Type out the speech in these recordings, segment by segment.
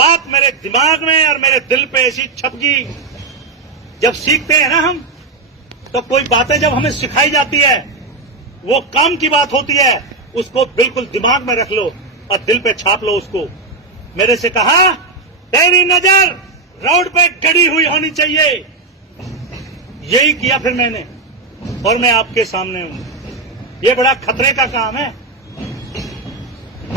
बात मेरे दिमाग में और मेरे दिल पे ऐसी छप गई। जब सीखते हैं ना हम, तो कोई बातें जब हमें सिखाई जाती है, वो काम की बात होती है, उसको बिल्कुल दिमाग में रख लो और दिल पे छाप लो उसको। मेरे से कहा, तेरी नजर रोड पे गड़ी हुई होनी चाहिए। यही किया फिर मैंने, और मैं आपके सामने हूं। ये बड़ा खतरे का काम है,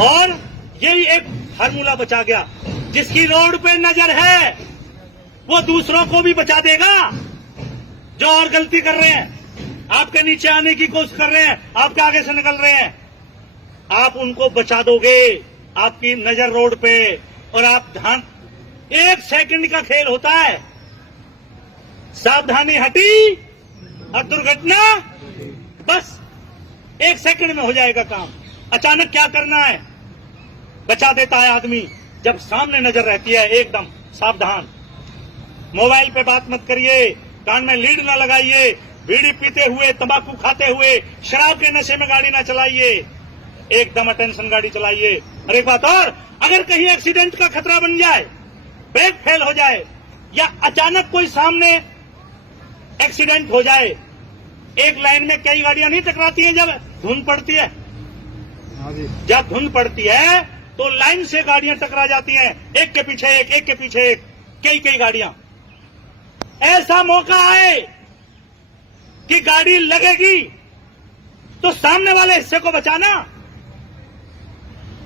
और यही एक फार्मूला बचा गया। जिसकी रोड पे नजर है वो दूसरों को भी बचा देगा। जो और गलती कर रहे हैं, आपके नीचे आने की कोशिश कर रहे हैं, आपके आगे से निकल रहे हैं, आप उनको बचा दोगे। आपकी नजर रोड पे, और आप ध्यान, 1 सेकंड का खेल होता है। सावधानी हटी और दुर्घटना बस 1 सेकंड में हो जाएगा काम। अचानक क्या करना है, बचा देता है आदमी। जब सामने नजर रहती है, एकदम सावधान। मोबाइल पे बात मत करिए, कान में लीड ना लगाइए, बीड़ी पीते हुए, तंबाकू खाते हुए, शराब के नशे में गाड़ी ना चलाइए, एकदम अटेंशन गाड़ी चलाइए। और एक बात और, अगर कहीं एक्सीडेंट का खतरा बन जाए, ब्रेक फेल हो जाए, या अचानक कोई सामने एक्सीडेंट हो जाए, एक लाइन में कई गाड़ियां नहीं टकराती हैं जब धुंध पड़ती है। जब धुंध पड़ती है तो लाइन से गाड़ियां टकरा जाती हैं, एक के पीछे एक, एक के पीछे एक, कई गाड़ियां। ऐसा मौका आए कि गाड़ी लगेगी तो सामने वाले हिस्से को बचाना।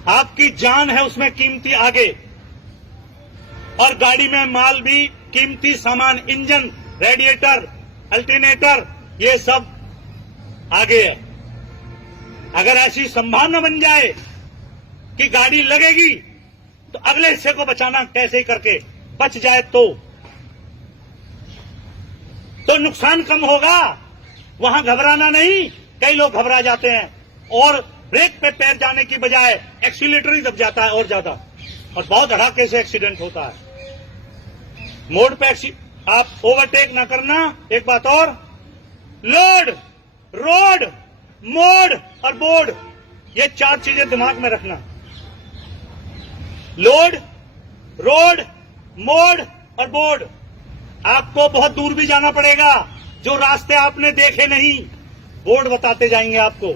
आपकी जान है उसमें कीमती आगे, और गाड़ी में माल भी कीमती सामान, इंजन, रेडिएटर, अल्टरनेटर, ये सब आगे है। अगर ऐसी संभावना बन जाए कि गाड़ी लगेगी तो अगले हिस्से को बचाना कैसे करके बच जाए तो नुकसान कम होगा। वहां घबराना नहीं। कई लोग घबरा जाते हैं और ब्रेक पे पैर जाने की बजाय एक्सीलेटर ही दब जाता है और ज्यादा, और बहुत धड़ाके से एक्सीडेंट होता है। मोड़ पे आप ओवरटेक ना करना। एक बात और, लोड, रोड, मोड़ और बोर्ड, ये 4 चीजें दिमाग में रखना। लोड, रोड, मोड़ और बोर्ड। आपको बहुत दूर भी जाना पड़ेगा, जो रास्ते आपने देखे नहीं, बोर्ड बताते जाएंगे आपको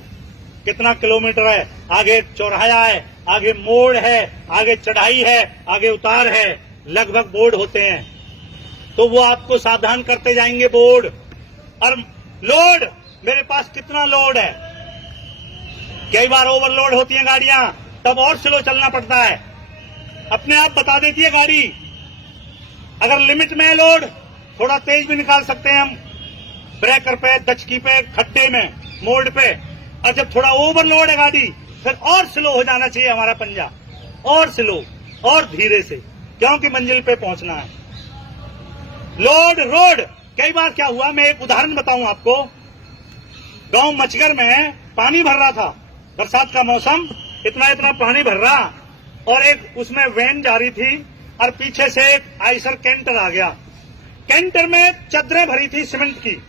कितना किलोमीटर है, आगे चौराहा है, आगे मोड़ है, आगे चढ़ाई है, आगे उतार है, लगभग बोर्ड होते हैं, तो वो आपको सावधान करते जाएंगे बोर्ड। और लोड, मेरे पास कितना लोड है। कई बार ओवरलोड होती हैं गाड़ियां, तब और स्लो चलना पड़ता है। अपने आप बता देती है गाड़ी। अगर लिमिट में है लोड, थोड़ा तेज भी निकाल सकते हैं हम, ब्रेकर पे, दचकी पे, खड्डे में, मोड़ पे। और जब थोड़ा ओवरलोड है गाड़ी, फिर और स्लो हो जाना चाहिए हमारा पंजा, और स्लो और धीरे से, क्योंकि मंजिल पे पहुंचना है। Load, road. कई बार क्या हुआ, मैं एक उदाहरण बताऊं आपको। गांव मचगर में पानी भर रहा था, बरसात का मौसम, इतना पानी भर रहा, और एक उसमें वैन जा रही थी और पीछे से एक आइसर कैंटर आ गया। कैंटर में चद्दरें भरी थी सीमेंट की,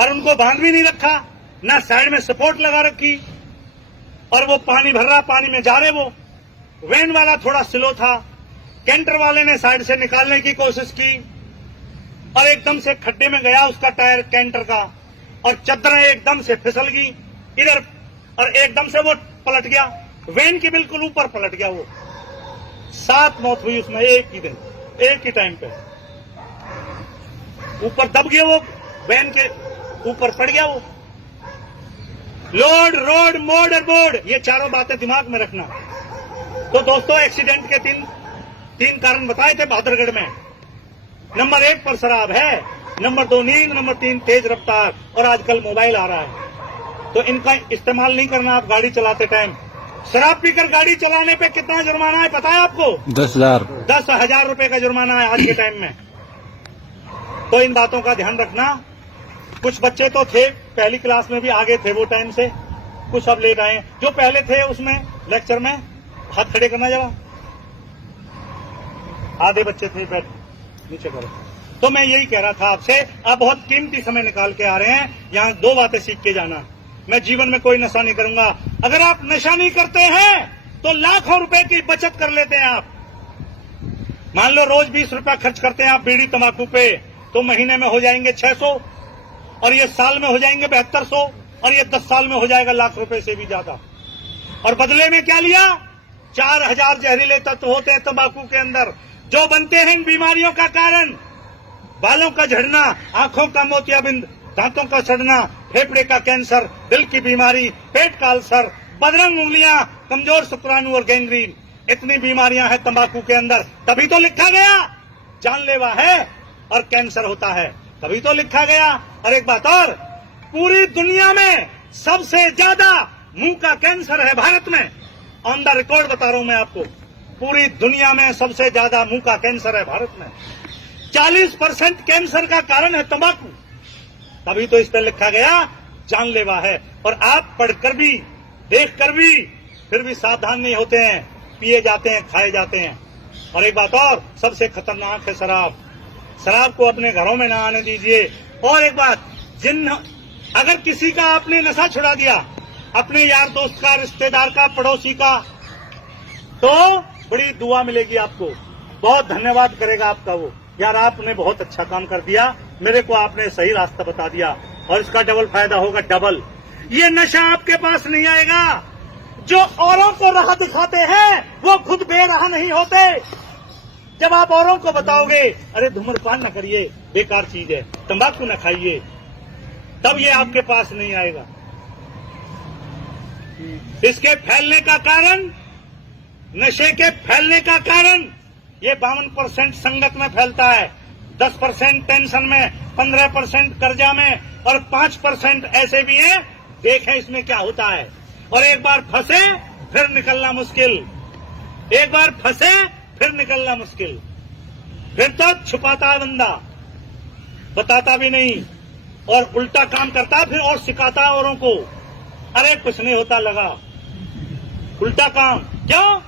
और उनको बांध भी नहीं रखा, ना साइड में सपोर्ट लगा रखी, और वो पानी भर रहा, पानी में जा रहे वो। वैन वाला थोड़ा स्लो था, कैंटर वाले ने साइड से निकालने की कोशिश की, और एकदम से खड्डे में गया उसका टायर कैंटर का, और चद्दरें एकदम से फिसल गई इधर, और एकदम से वो पलट गया, वैन के बिल्कुल ऊपर पलट गया वो। 7 मौत हुई उसमें एक ही दिन, एक ही टाइम पे। ऊपर दब गया वो, वैन के ऊपर पड़ गया वो। लोड, रोड, मोड़ और बोर्ड, ये चारों बातें दिमाग में रखना। तो दोस्तों, एक्सीडेंट के तीन कारण बताए थे बहादुरगढ़ में। नंबर 1 पर शराब है, नंबर 2 नींद, नंबर 3 तेज रफ्तार, और आजकल मोबाइल आ रहा है, तो इनका इस्तेमाल नहीं करना आप गाड़ी चलाते टाइम। शराब पीकर गाड़ी चलाने पे कितना जुर्माना है पता है आपको? 10,000 रुपए का जुर्माना है आज के टाइम में। तो इन बातों का ध्यान रखना। कुछ बच्चे तो थे पहली क्लास में भी आगे थे वो टाइम से, कुछ अब लेट आए। जो पहले थे उसमें लेक्चर में हाथ खड़े करना जरा। आधे बच्चे थे, बैठ नीचे करो। तो मैं यही कह रहा था आपसे, आप बहुत कीमती समय निकाल के आ रहे हैं, यहाँ 2 बातें सीख के जाना। मैं जीवन में कोई नशा नहीं करूंगा। अगर आप नशा नहीं करते हैं तो लाखों रुपए की बचत कर लेते हैं आप। मान लो रोज 20 रुपया खर्च करते हैं आप बीड़ी तंबाकू पे, तो महीने में हो जाएंगे 600, और ये साल में हो जाएंगे 7200, और ये 10 साल में हो जाएगा लाख रुपए से भी ज्यादा। और बदले में क्या लिया? 4000 जहरीले तत्व होते हैं तंबाकू के अंदर, जो बनते हैं इन बीमारियों का कारण। बालों का झड़ना, आंखों का मोतियाबिंद, दांतों का सड़ना, फेफड़े का कैंसर, दिल की बीमारी, पेट का अल्सर, बदरंग उंगलियां, कमजोर शुक्राणु और गैंग्रीन, इतनी बीमारियां हैं तंबाकू के अंदर। तभी तो लिखा गया जानलेवा है और कैंसर होता है, तभी तो लिखा गया। और एक बात और, पूरी दुनिया में सबसे ज्यादा मुंह का कैंसर है भारत में। ऑन द रिकॉर्ड बता रहा हूं मैं आपको, पूरी दुनिया में सबसे ज्यादा मुंह का कैंसर है भारत में। 40% कैंसर का कारण है तंबाकू, तभी तो इस पर लिखा गया जानलेवा है। और आप पढ़कर भी, देखकर भी, फिर भी सावधान नहीं होते हैं, पिए जाते हैं, खाए जाते हैं। और एक बात और, सबसे खतरनाक है शराब। शराब को अपने घरों में ना आने दीजिए। और एक बात, अगर किसी का आपने नशा छुड़ा दिया, अपने यार दोस्त का, रिश्तेदार का, पड़ोसी का, तो बड़ी दुआ मिलेगी आपको, बहुत धन्यवाद करेगा आपका वो, यार आपने बहुत अच्छा काम कर दिया, मेरे को आपने सही रास्ता बता दिया। और इसका डबल फायदा होगा, डबल। ये नशा आपके पास नहीं आएगा। जो औरों को राह दिखाते हैं वो खुद बेराह नहीं होते। जब आप औरों को बताओगे अरे धूम्रपान न करिए, बेकार चीज है, तंबाकू न खाइए, तब ये आपके पास नहीं आएगा। इसके फैलने का कारण, नशे के फैलने का कारण, ये 52% संगत में फैलता है, 10% टेंशन में, 15% कर्जा में, और 5% ऐसे भी हैं, देखें इसमें क्या होता है। और एक बार फंसे फिर निकलना मुश्किल, एक बार फंसे फिर निकलना मुश्किल। फिर तो छुपाता है बंदा, बताता भी नहीं, और उल्टा काम करता फिर और सिखाता औरों को, अरे कुछ नहीं होता लगा, उल्टा काम। क्यों?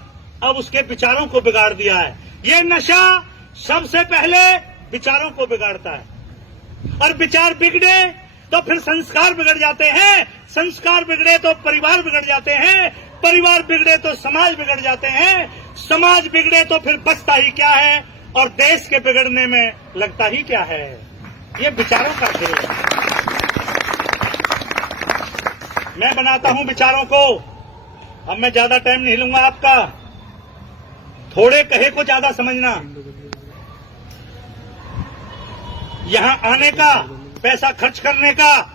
अब उसके विचारों को बिगाड़ दिया है। ये नशा सबसे पहले विचारों को बिगाड़ता है, और विचार बिगड़े तो फिर संस्कार बिगड़ जाते हैं, संस्कार बिगड़े तो परिवार बिगड़ जाते हैं, परिवार बिगड़े तो समाज बिगड़ जाते हैं, समाज बिगड़े तो फिर बचता ही क्या है, और देश के बिगड़ने में लगता ही क्या है। ये विचारों का खेल है। मैं बनाता हूं विचारों को। अब मैं ज्यादा टाइम नहीं लूंगा आपका, थोड़े कहे को ज्यादा समझना। यहां आने का, पैसा खर्च करने का,